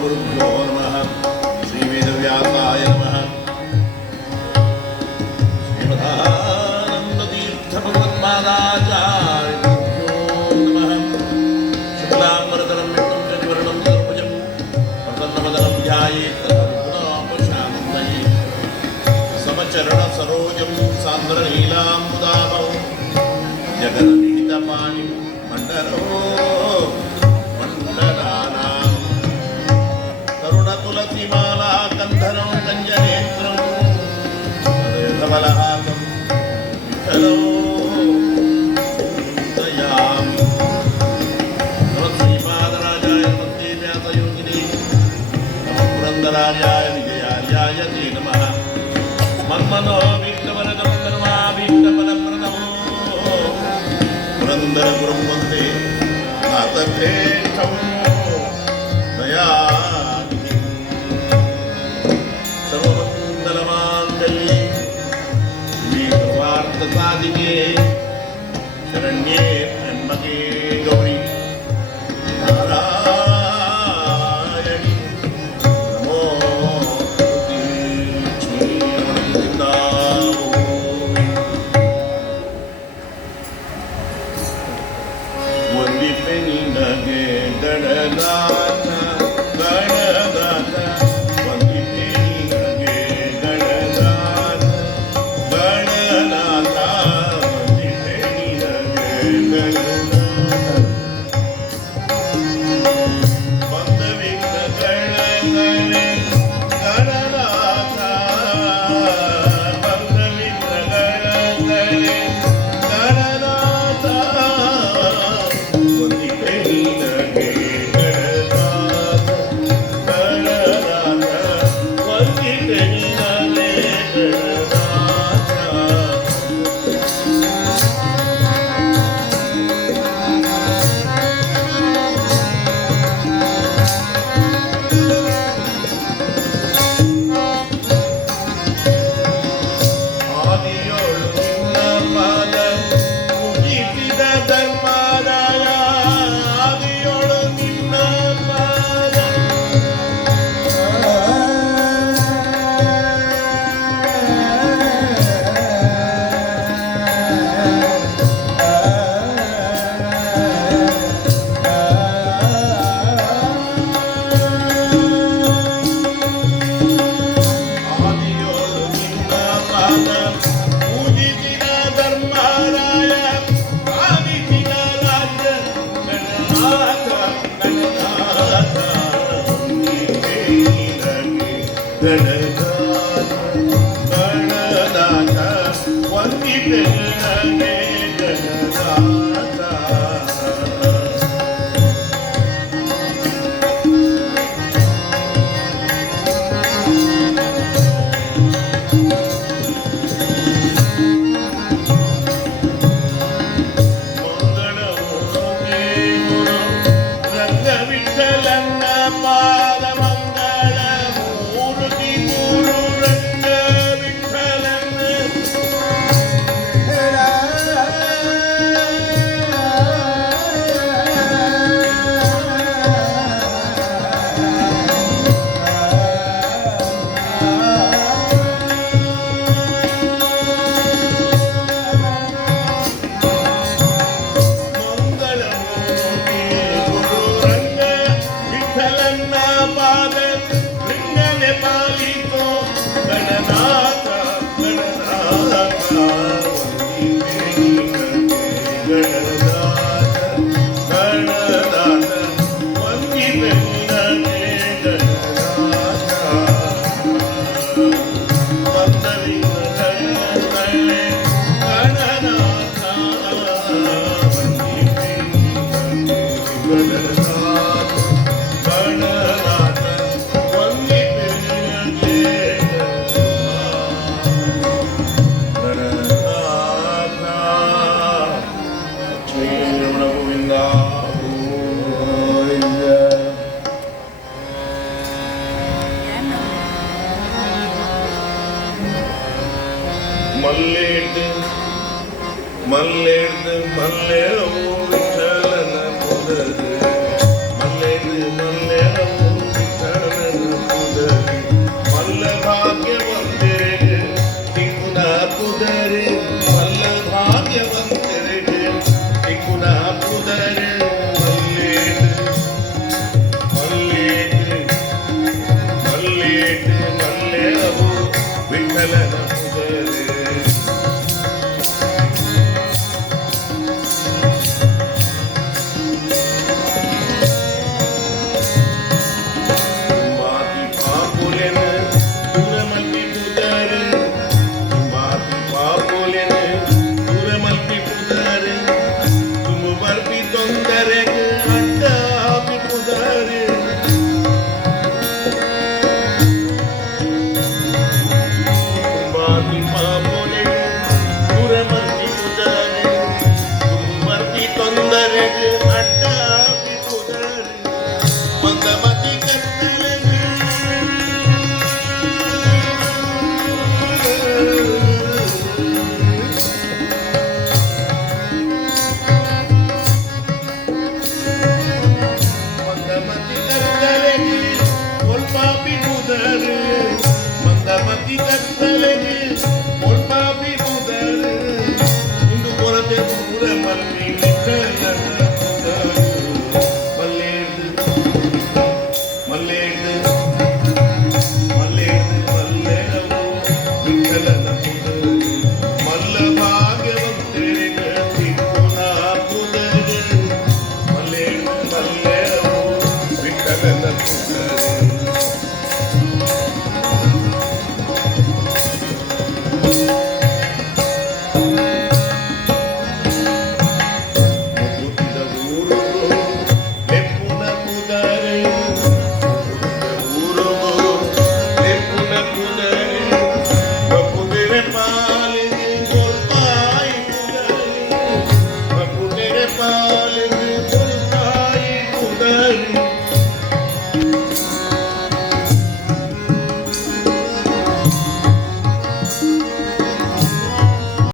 गुरुभ्यो नमः श्रीवेदव्यासाय नमः श्रीमदानन्दतीर्थभगवत्पादाचार्येभ्यो नमः शुक्लाम्बरधरं विष्णुं शशिवर्णं चतुर्भुजं प्रसन्नवदनं ध्यायेत् सर्वविघ्नोपशान्तये समचरणसरोजं सान्द्रनीलाम्बुदाभं जगन्निहितपाणिं मण्डलो मण्डलानां तरुणतुलसीमाला कन्धरं कञ्जनेत्रं धवलहासं विठलो चिन्तयामि नमः श्रीपादराजाय नमस्ते व्यासयोगिने नमः पुरन्दरार्याय विजयार्याय ते नमः मन्मनो विष्णुवरदं सर्वाभीष्टफलप्रदं पुरन्दरगुरुं वन्दे नाथश्रेष्ठं दयानिधिं सर्वमङ्गलमाङ्गल्ये शिवे सर्वार्थसाधिके शरण्ये त्र्यम्बके गौरी नारायणि नमोस्तुते ವಂದಿಪೆ ನಿನಗೆ ಗಣನಾಥ ಗಣನಾಥ ವಂದಿಪೆ ನಿನಗೆ ಗಣನಾಥ ಗಣನಾಥ ವಂದಿಪೆ ನಿನಗೆ ಗಣನಾಥ ಬಂದ ವಿಘ್ನಗಳೇ ಗಣನಾಥ ಬಂದ ವಿಘ್ನಗಳೇ ಗಣನಾಥ ವಂದಿಪೆ ನಿನಗೆ ಗಣನಾಥ ಗಣನಾಥ ವಂದಿಪೆ ನಿನಗೆ ಗಣನಾಥ ಆದಿಯೋಳು ನಿನ್ನ ಪಾದ ಮುಗಿಸಿದ ಧರ್ಮರಾಯ ಆದಿಯೋಳು ನಿನ್ನ ಪಾದ ಆದಿಯೋಳು ನಿನ್ನ ಪಾದ ಮುಗಿಸಿದ ಧರ್ಮರಾಯ ಆದಿಸಿದ ರಾಜ್ಯ ಗಣನಾಥ ಗಣನಾಥ ವಂದಿಪೆ ನಿನಗೆ ಗಣನಾಥ ಗಣನಾಥ ವಂದಿಪೆ ನಿನಗೆ ಗಣನಾಥ ಮಂಗಳಮೂರ್ತಿ ಗುರು ರಂಗವಿಠಲನ್ನ ಪಾದ ಮಂಗಳಮೂರ್ತಿ ಗುರು ರಂಗವಿಠಲನ್ನ ಮಂಗಳಮೂರ್ತಿ ಗುರು ರಂಗ ವಿಠಲನ್ನ ಪಾದ ಲಿಂಗನೆ ಪಾಲಿತೋ ಗಣನಾಥ ಗಣನಾಥ ವಂದಿಪೆ ನಿನಗೆ ಗಣನಾಥ ಗಣನಾಥ ವಂದಿಪೆ ನಿನಗೆ ಗಣನಾಥ ವಂದವಿಘ್ನಗಳೇ ಗಣನಾಥ ವಂದಿಪೆ ನಿನಗೆ ಗಣನಾಥ ಗಣನಾಥ ವಂದಿಪೆ ನಿನಗೆ ಗಣನಾಥ ಶ್ರೀ ರಮಣ ಗೋವಿಂದ ಗೋವಿಂದ ಮಲ್ಲೇಡ್ ಮಲ್ಲೇಡ್ ಮಲ್ಲೇಳು ವಿಠಲನ ಪುರದ